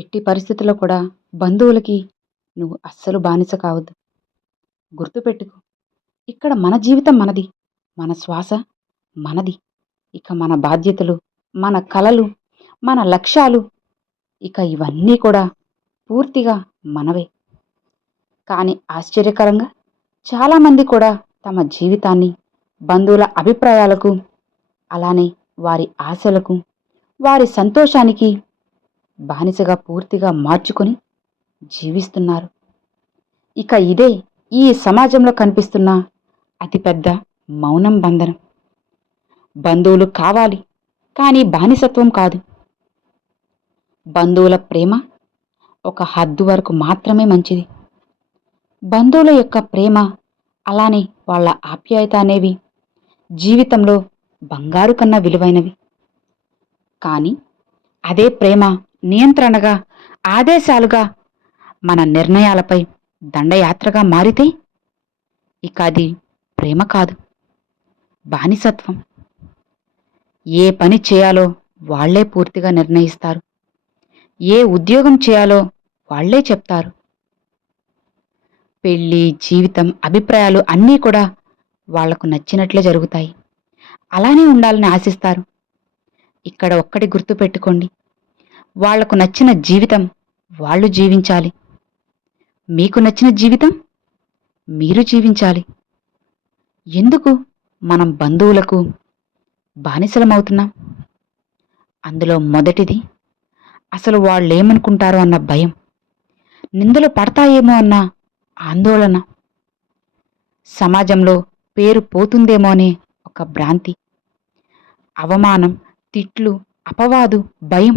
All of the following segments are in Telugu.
ఎట్టి పరిస్థితుల్లో కూడా బంధువులకి నువ్వు అస్సలు బానిస కావద్దు. గుర్తుపెట్టుకో. ఇక్కడ మన జీవితం మనది. మన శ్వాస మనది. ఇక మన బాధ్యతలు, మన కలలు, మన లక్ష్యాలు ఇక ఇవన్నీ కూడా పూర్తిగా మనవే. కానీ ఆశ్చర్యకరంగా చాలామంది కూడా తమ జీవితాన్ని బంధువుల అభిప్రాయాలకు, అలానే వారి ఆశలకు, వారి సంతోషానికి బానిసగా పూర్తిగా మార్చుకొని జీవిస్తున్నారు. ఇక ఇదే ఈ సమాజంలో కనిపిస్తున్న అతిపెద్ద మౌనం బంధనం. బంధువులు కావాలి, కానీ బానిసత్వం కాదు. బంధువుల ప్రేమ ఒక హద్దు వరకు మాత్రమే మంచిది. బంధువుల యొక్క ప్రేమ, అలానే వాళ్ళ ఆప్యాయత అనేవి జీవితంలో బంగారు కన్నా విలువైనవి. కానీ అదే ప్రేమ నియంత్రణగా, ఆదేశాలుగా, మన నిర్ణయాలపై దండయాత్రగా మారితే ఇక అది ప్రేమ కాదు, బానిసత్వం. ఏ పని చేయాలో వాళ్లే పూర్తిగా నిర్ణయిస్తారు. ఏ ఉద్యోగం చేయాలో వాళ్లే చెప్తారు. పెళ్లి, జీవితం, అభిప్రాయాలు అన్నీ కూడా వాళ్లకు నచ్చినట్లే జరుగుతాయి. అలానే ఉండాలని ఆశిస్తారు. ఇక్కడ ఒక్కటి గుర్తుపెట్టుకోండి, వాళ్లకు నచ్చిన జీవితం వాళ్ళు జీవించాలి. మీకు నచ్చిన జీవితం మీరు జీవించాలి. ఎందుకు మనం బంధువులకు బానిసలమవుతున్నాం? అందులో మొదటిది, అసలు వాళ్ళేమనుకుంటారో అన్న భయం, నిందలు పడతాయేమో అన్న ఆందోళన, సమాజంలో పేరు పోతుందేమో అనే ఒక భ్రాంతి, అవమానం, తిట్లు, అపవాదు, భయం.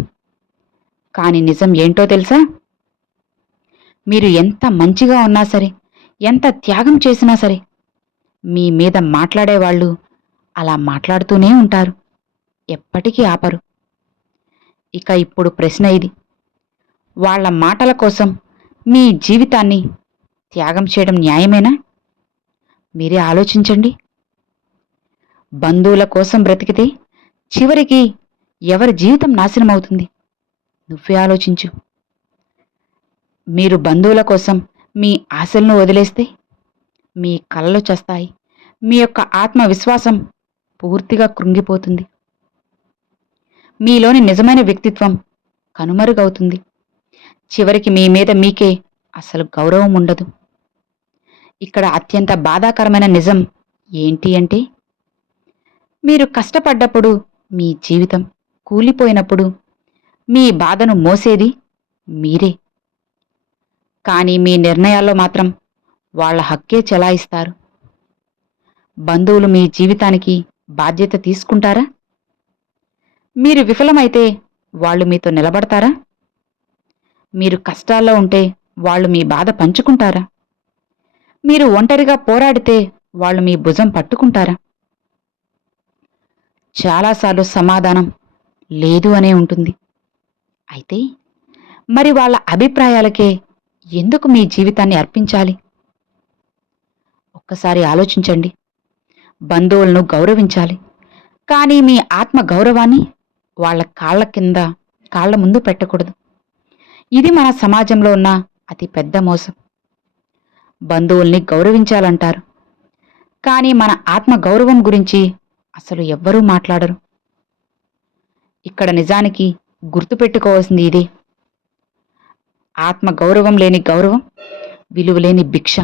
కాని నిజం ఏంటో తెలుసా? మీరు ఎంత మంచిగా ఉన్నా సరే, ఎంత త్యాగం చేసినా సరే, మీ మీద మాట్లాడేవాళ్ళు అలా మాట్లాడుతూనే ఉంటారు. ఎప్పటికీ ఆపరు. ఇక ఇప్పుడు ప్రశ్న ఇది, వాళ్ళ మాటల కోసం మీ జీవితాన్ని త్యాగం చేయడం న్యాయమేనా? మీరే ఆలోచించండి. బంధువుల కోసం బ్రతికితే చివరికి ఎవరి జీవితం నాశనమవుతుంది? నువ్వే ఆలోచించు. మీరు బంధువుల కోసం మీ ఆశలను వదిలేస్తే మీ కలలు చస్తాయి. మీ యొక్క ఆత్మవిశ్వాసం పూర్తిగా కృంగిపోతుంది. మీలోని నిజమైన వ్యక్తిత్వం కనుమరుగవుతుంది. చివరికి మీ మీద మీకే అసలు గౌరవం ఉండదు. ఇక్కడ అత్యంత బాధాకరమైన నిజం ఏంటి అంటే, మీరు కష్టపడ్డప్పుడు, మీ జీవితం కూలిపోయినప్పుడు మీ బాధను మోసేది మీరే. కానీ మీ నిర్ణయాల్లో మాత్రం వాళ్ళ హక్కే చెలాయిస్తారు. బంధువులు మీ జీవితానికి బాధ్యత తీసుకుంటారా? మీరు విఫలమైతే వాళ్ళు మీతో నిలబడతారా? మీరు కష్టాల్లో ఉంటే వాళ్ళు మీ బాధ పంచుకుంటారా? మీరు ఒంటరిగా పోరాడితే వాళ్ళు మీ భుజం పట్టుకుంటారా? చాలాసార్లు సమాధానం లేదు అనే ఉంటుంది. అయితే మరి వాళ్ళ అభిప్రాయాలకే ఎందుకు మీ జీవితాన్ని అర్పించాలి? ఒక్కసారి ఆలోచించండి. బంధువులను గౌరవించాలి, కానీ మీ ఆత్మ గౌరవాన్ని వాళ్ళ కాళ్ల ముందు పెట్టకూడదు. ఇది మన సమాజంలో ఉన్న అతి పెద్ద మోసం. బంధువుల్ని గౌరవించాలంటారు, కానీ మన ఆత్మ గౌరవం గురించి అసలు ఎవ్వరూ మాట్లాడరు. ఇక్కడ నిజానికి గుర్తుపెట్టుకోవాల్సింది ఇదే, ఆత్మ గౌరవం లేని గౌరవం, విలువలేని భిక్ష.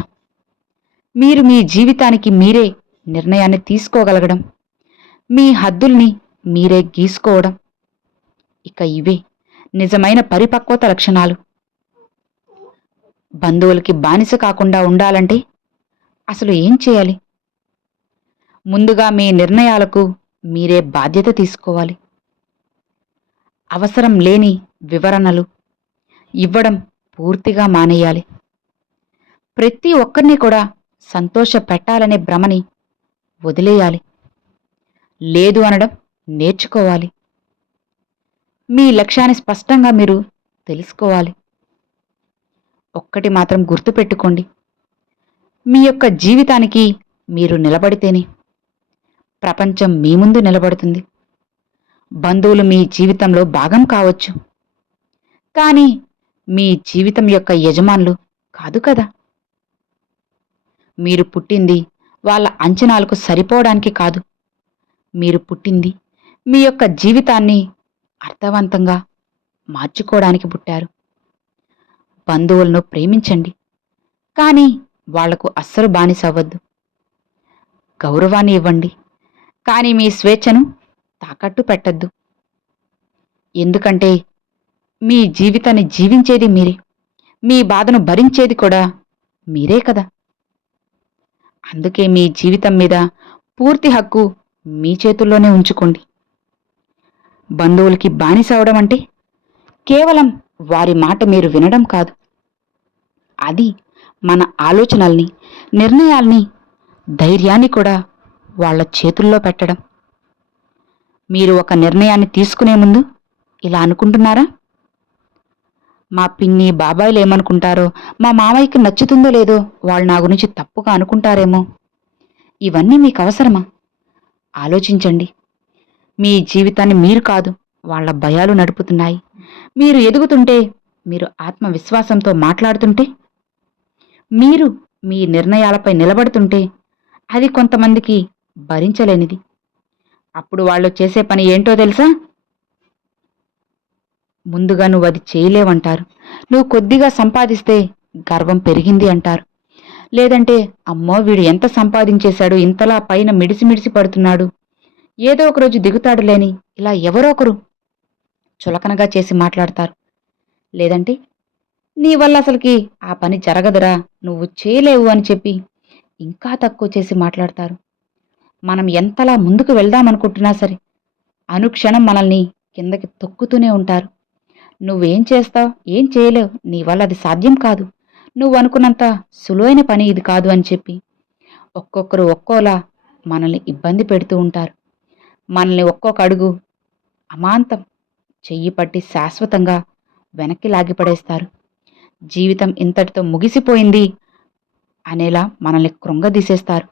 మీరు మీ జీవితానికి మీరే నిర్ణయాన్ని తీసుకోగలగడం, మీ హద్దుల్ని మీరే గీసుకోవడం, ఇక ఇవే నిజమైన పరిపక్వత లక్షణాలు. బంధువులకి బానిస కాకుండా ఉండాలంటే అసలు ఏం చేయాలి? ముందుగా మీ నిర్ణయాలకు మీరే బాధ్యత తీసుకోవాలి. అవసరం లేని వివరణలు ఇవ్వడం పూర్తిగా మానేయాలి. ప్రతి ఒక్కరిని కూడా సంతోష పెట్టాలనే భ్రమని వదిలేయాలి. లేదు అనడం నేర్చుకోవాలి. మీ లక్ష్యాన్ని స్పష్టంగా మీరు తెలుసుకోవాలి. ఒక్కటి మాత్రం గుర్తుపెట్టుకోండి, మీ యొక్క జీవితానికి మీరు నిలబడితేనే ప్రపంచం మీ ముందు నిలబడుతుంది. బంధువులు మీ జీవితంలో భాగం కావచ్చు, కానీ మీ జీవితం యొక్క యజమానులు కాదు కదా. మీరు పుట్టింది వాళ్ళ అంచనాలకు సరిపోవడానికి కాదు. మీరు పుట్టింది మీ యొక్క జీవితాన్ని అర్థవంతంగా మార్చుకోవడానికి పుట్టారు. బంధువులను ప్రేమించండి, కానీ వాళ్లకు అస్సలు బానిసవ్వద్దు. గౌరవాన్ని ఇవ్వండి, కానీ మీ స్వేచ్ఛను తాకట్టు పెట్టద్దు. ఎందుకంటే మీ జీవితాన్ని జీవించేది మీరే, మీ బాధను భరించేది కూడా మీరే కదా. అందుకే మీ జీవితం మీద పూర్తి హక్కు మీ చేతుల్లోనే ఉంచుకోండి. బంధువులకి బానిస అవడం అంటే కేవలం వారి మాట మీరు వినడం కాదు. అది మన ఆలోచనల్ని, నిర్ణయాల్ని, ధైర్యాన్ని కూడా వాళ్ళ చేతుల్లో పెట్టడం. మీరు ఒక నిర్ణయాన్ని తీసుకునే ముందు ఇలా అనుకుంటున్నారా? మా పిన్ని బాబాయిలు ఏమనుకుంటారో, మా మామయ్యకి నచ్చుతుందో లేదో, వాళ్ళు నా గురించి తప్పుగా అనుకుంటారేమో. ఇవన్నీ మీకు అవసరమా? ఆలోచించండి. మీ జీవితాన్ని మీరు కాదు, వాళ్ళ భయాలు నడుపుతున్నాయి. మీరు ఎదుగుతుంటే, మీరు ఆత్మవిశ్వాసంతో మాట్లాడుతుంటే, మీరు మీ నిర్ణయాలపై నిలబడుతుంటే, అది కొంతమందికి భరించలేనిది. అప్పుడు వాళ్ళు చేసే పని ఏంటో తెలుసా? ముందుగా నువ్వు అది చేయలేవంటారు. నువ్వు కొద్దిగా సంపాదిస్తే గర్వం పెరిగింది అంటారు. లేదంటే అమ్మో వీడు ఎంత సంపాదించేశాడు, ఇంతలా పైన మిడిసి పడుతున్నాడు, ఏదో ఒకరోజు దిగుతాడులేని ఇలా ఎవరో ఒకరు చులకనగా చేసి మాట్లాడతారు. లేదంటే నీ వల్ల అసలుకి ఆ పని జరగదురా, నువ్వు చేయలేవు అని చెప్పి ఇంకా తక్కువ చేసి మాట్లాడతారు. మనం ఎంతలా ముందుకు వెళ్దామనుకుంటున్నా సరే అనుక్షణం మనల్ని కిందకి తొక్కుతూనే ఉంటారు. నువ్వేం చేస్తావు, ఏం చేయలేవు, నీ వల్ల అది సాధ్యం కాదు, నువ్వు అనుకున్నంత సులువైన పని ఇది కాదు అని చెప్పి ఒక్కొక్కరు ఒక్కోలా మనల్ని ఇబ్బంది పెడుతూ ఉంటారు. మనల్ని ఒక్కొక్క అడుగు అమాంతం చెయ్యి పట్టి శాశ్వతంగా వెనక్కి లాగిపడేస్తారు. జీవితం ఇంతటితో ముగిసిపోయింది అనేలా మనల్ని కృంగదీసేస్తారు.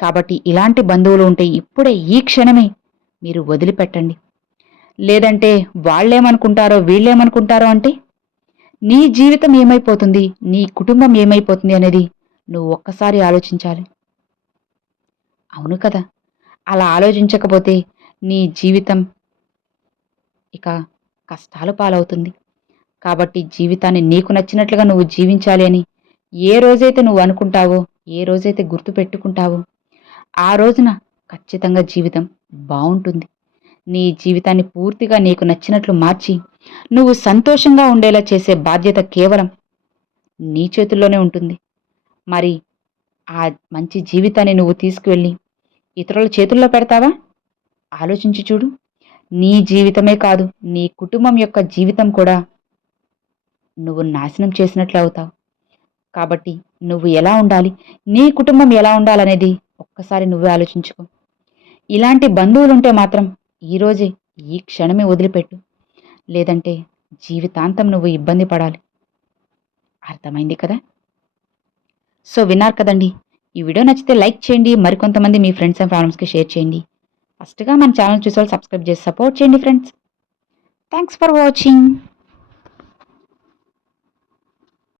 కాబట్టి ఇలాంటి బంధువులు ఉంటే ఇప్పుడే ఈ క్షణమే మీరు వదిలిపెట్టండి. లేదంటే వాళ్ళేమనుకుంటారో వీళ్ళేమనుకుంటారో అంటే నీ జీవితం ఏమైపోతుంది, నీ కుటుంబం ఏమైపోతుంది అనేది నువ్వు ఒక్కసారి ఆలోచించాలి. అవును కదా. అలా ఆలోచించకపోతే నీ జీవితం ఇక కష్టాలు పాలవుతుంది. కాబట్టి జీవితాన్ని నీకు నచ్చినట్లుగా నువ్వు జీవించాలి అని ఏ రోజైతే నువ్వు అనుకుంటావో, ఏ రోజైతే గుర్తు పెట్టుకుంటావో, ఆ రోజున ఖచ్చితంగా జీవితం బావుంటుంది. నీ జీవితాన్ని పూర్తిగా నీకు నచ్చినట్లు మార్చి నువ్వు సంతోషంగా ఉండేలా చేసే బాధ్యత కేవలం నీ చేతుల్లోనే ఉంటుంది. మరి ఆ మంచి జీవితాన్ని నువ్వు తీసుకువెళ్ళి ఇతరుల చేతుల్లో పెడతావా? ఆలోచించి చూడు. నీ జీవితమే కాదు, నీ కుటుంబం యొక్క జీవితం కూడా నువ్వు నాశనం చేసినట్లు అవుతావు. కాబట్టి నువ్వు ఎలా ఉండాలి, నీ కుటుంబం ఎలా ఉండాలనేది ఒక్కసారి నువ్వే ఆలోచించుకో. ఇలాంటి బంధువులుంటే మాత్రం ఈరోజే, ఈ క్షణమే వదిలిపెట్టు. లేదంటే జీవితాంతం నువ్వు ఇబ్బంది పడాలి. అర్థమైంది కదా? సో విన్నారు కదండి. ఈ వీడియో నచ్చితే లైక్ చేయండి, మరికొంతమంది మీ ఫ్రెండ్స్ అండ్ ఫ్యామిలీస్కి షేర్ చేయండి. ఫస్ట్గా మన ఛానల్ చూసే వాళ్ళు సబ్స్క్రైబ్ చేసి సపోర్ట్ చేయండి ఫ్రెండ్స్. Thanks for watching.